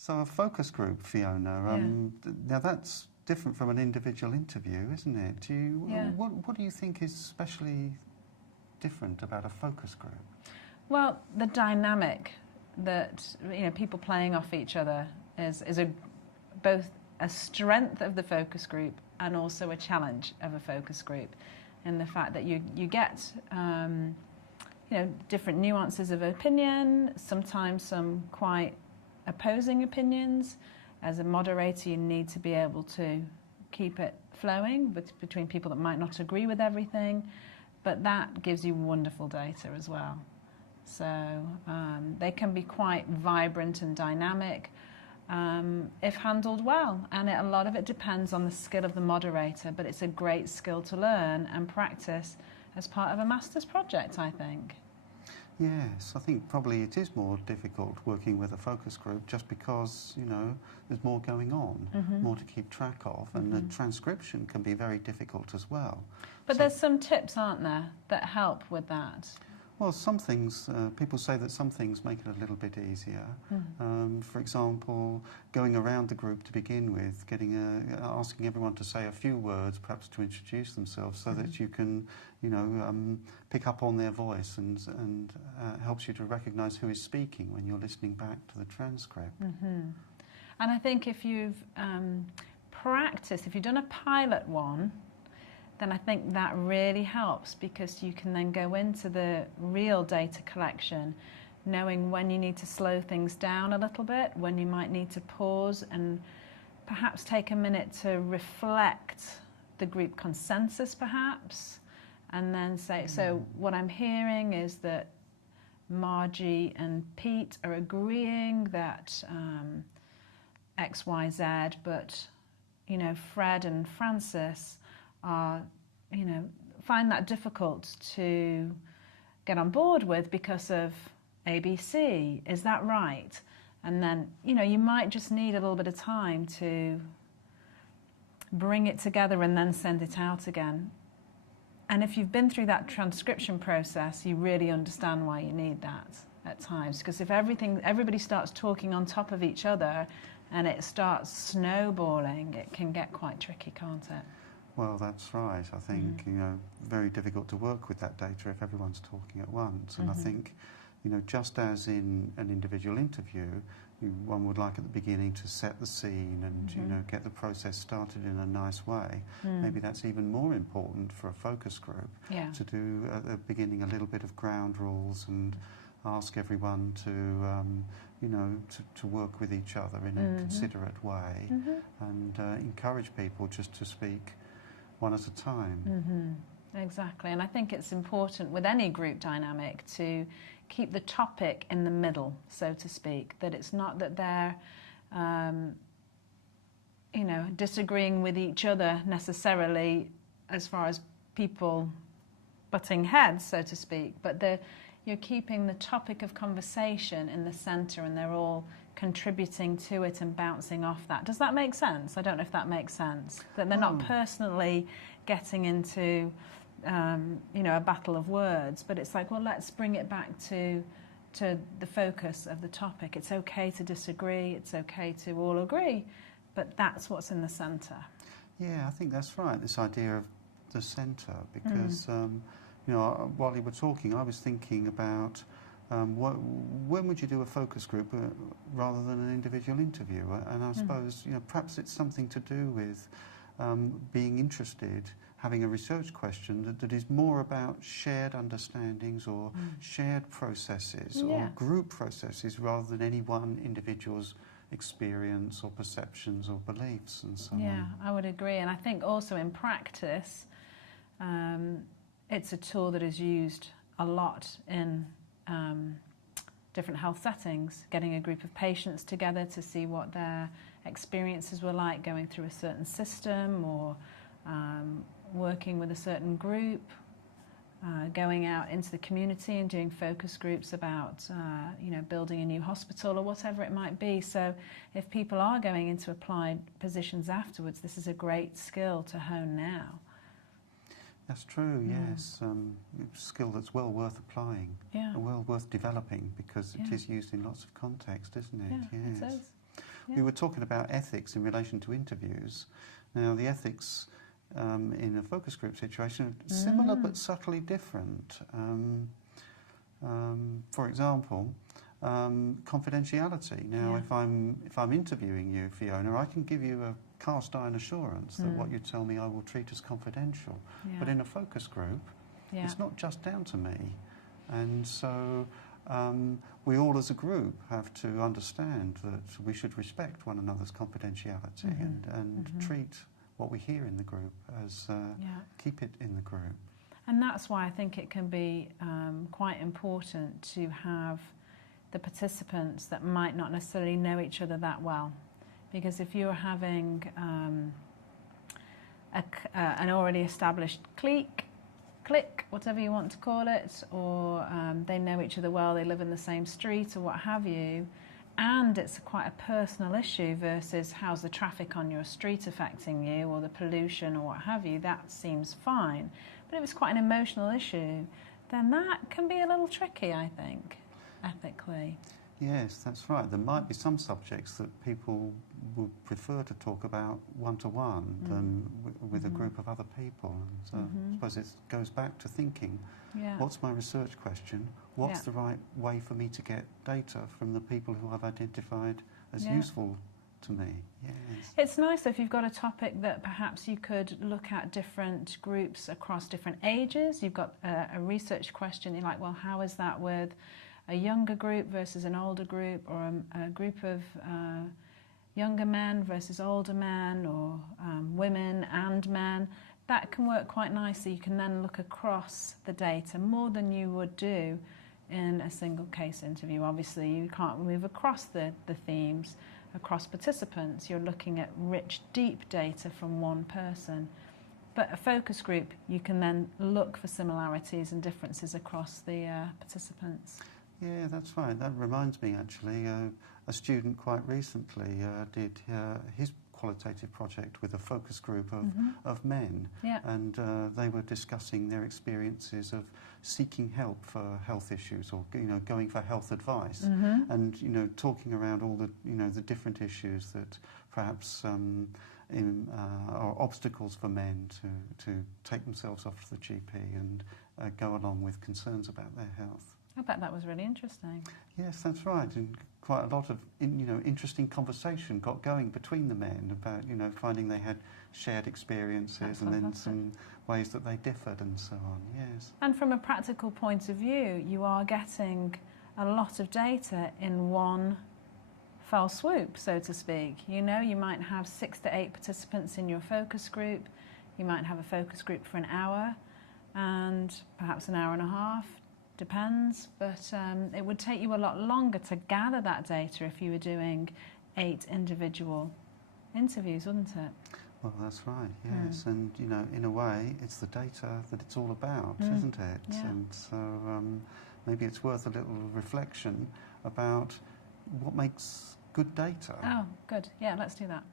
So a focus group, Fiona, Yeah. now that's different from an individual interview, isn't it? Yeah. What do you think is especially different about a focus group? Well, the dynamic that, you know, people playing off each other is both a strength of the focus group and also a challenge of a focus group, in the fact that you get you know, different nuances of opinion, sometimes some quite opposing opinions. As a moderator, you need to be able to keep it flowing between people that might not agree with everything, but that gives you wonderful data as well. So they can be quite vibrant and dynamic if handled well, and a lot of it depends on the skill of the moderator, but it's a great skill to learn and practice as part of a master's project, I think. Yes, I think probably it is more difficult working with a focus group just because, you know, there's more going on, more to keep track of, and the transcription can be very difficult as well. But there's some tips, aren't there, that help with that? Well, some things, people say that some things make it a little bit easier. For example, going around the group to begin with, asking everyone to say a few words, perhaps to introduce themselves, so that you can, you know, pick up on their voice, and helps you to recognise who is speaking when you're listening back to the transcript. And I think if you've practiced, if you've done a pilot one, then I think that really helps, because you can then go into the real data collection knowing when you need to slow things down a little bit, when you might need to pause and perhaps take a minute to reflect the group consensus perhaps, and then say, so what I'm hearing is that Margie and Pete are agreeing that X, Y, Z, but, you know, Fred and Francis are, you know, find that difficult to get on board with because of ABC. Is that right? And then, you know, you might just need a little bit of time to bring it together and then send it out again. And if you've been through that transcription process, you really understand why you need that at times. Because if everybody starts talking on top of each other and it starts snowballing, it can get quite tricky, can't it? Well, that's right. I think, you know, very difficult to work with that data if everyone's talking at once. And I think, you know, just as in an individual interview, one would like at the beginning to set the scene and, you know, get the process started in a nice way. Maybe that's even more important for a focus group, to do at the beginning a little bit of ground rules and ask everyone to, you know, to work with each other in a considerate way, and encourage people just to speak one at a time. Exactly, and I think it's important with any group dynamic to keep the topic in the middle, so to speak, that it's not that they're, you know, disagreeing with each other necessarily as far as people butting heads, so to speak, but you're keeping the topic of conversation in the centre and they're all contributing to it and bouncing off that. Does that make sense? I don't know if that makes sense. That they're not personally getting into, you know, a battle of words, but it's like, well, let's bring it back to the focus of the topic. It's okay to disagree, it's okay to all agree, but that's what's in the centre. Yeah, I think that's right, this idea of the centre, because, you know, while you were talking, I was thinking about when would you do a focus group rather than an individual interview? And I suppose, you know, perhaps it's something to do with being interested, having a research question that is more about shared understandings or shared processes or group processes rather than any one individual's experience or perceptions or beliefs and so on. Yeah, I would agree. And I think also in practice, it's a tool that is used a lot in different health settings, getting a group of patients together to see what their experiences were like going through a certain system, or working with a certain group, going out into the community and doing focus groups about you know, building a new hospital or whatever it might be. So if people are going into applied positions afterwards, this is a great skill to hone now. That's true, yes. A skill that's well worth applying, and well worth developing, because it is used in lots of contexts, isn't it? Yeah, it is. We were talking about ethics in relation to interviews. Now, the ethics in a focus group situation are similar but subtly different. For example, confidentiality. Now, if I'm interviewing you, Fiona, I can give you a cast iron assurance that what you tell me I will treat as confidential. But in a focus group, it's not just down to me. And so we all as a group have to understand that we should respect one another's confidentiality and treat what we hear in the group as keep it in the group. And that's why I think it can be quite important to have the participants that might not necessarily know each other that well. Because if you're having an already established clique, whatever you want to call it, or they know each other well, they live in the same street or what have you, and it's quite a personal issue versus how's the traffic on your street affecting you or the pollution or what have you, that seems fine. But if it's quite an emotional issue, then that can be a little tricky, I think, ethically. Yes, that's right. There might be some subjects that people would prefer to talk about one-to-one than with a group of other people. And so I suppose it goes back to thinking, what's my research question? What's the right way for me to get data from the people who I've identified as useful to me? Yes. It's nice if you've got a topic that perhaps you could look at different groups across different ages. You've got a research question, you're like, well, how is that with a younger group versus an older group, or a group of younger men versus older men, or women and men. That can work quite nicely. You can then look across the data more than you would do in a single case interview. Obviously, you can't move across the themes, across participants. You're looking at rich, deep data from one person. But a focus group, you can then look for similarities and differences across the participants. Yeah, that's right. That reminds me, actually, a student quite recently did his qualitative project with a focus group of men, and they were discussing their experiences of seeking help for health issues, or going for health advice, and talking around all the the different issues that perhaps are obstacles for men to take themselves off to the GP and go along with concerns about their health. I bet that was really interesting. Yes, that's right, and quite a lot of interesting conversation got going between the men about finding they had shared experiences and then some ways that they differed and so on. Yes. And from a practical point of view, you are getting a lot of data in one fell swoop, so to speak. You might have 6 to 8 participants in your focus group. You might have a focus group for an hour and perhaps an hour and a half. Depends, but it would take you a lot longer to gather that data if you were doing 8 individual interviews, wouldn't it? Well, that's right, yes. And, in a way, it's the data that it's all about, isn't it? Yeah. And so maybe it's worth a little reflection about what makes good data. Oh, good. Yeah, let's do that.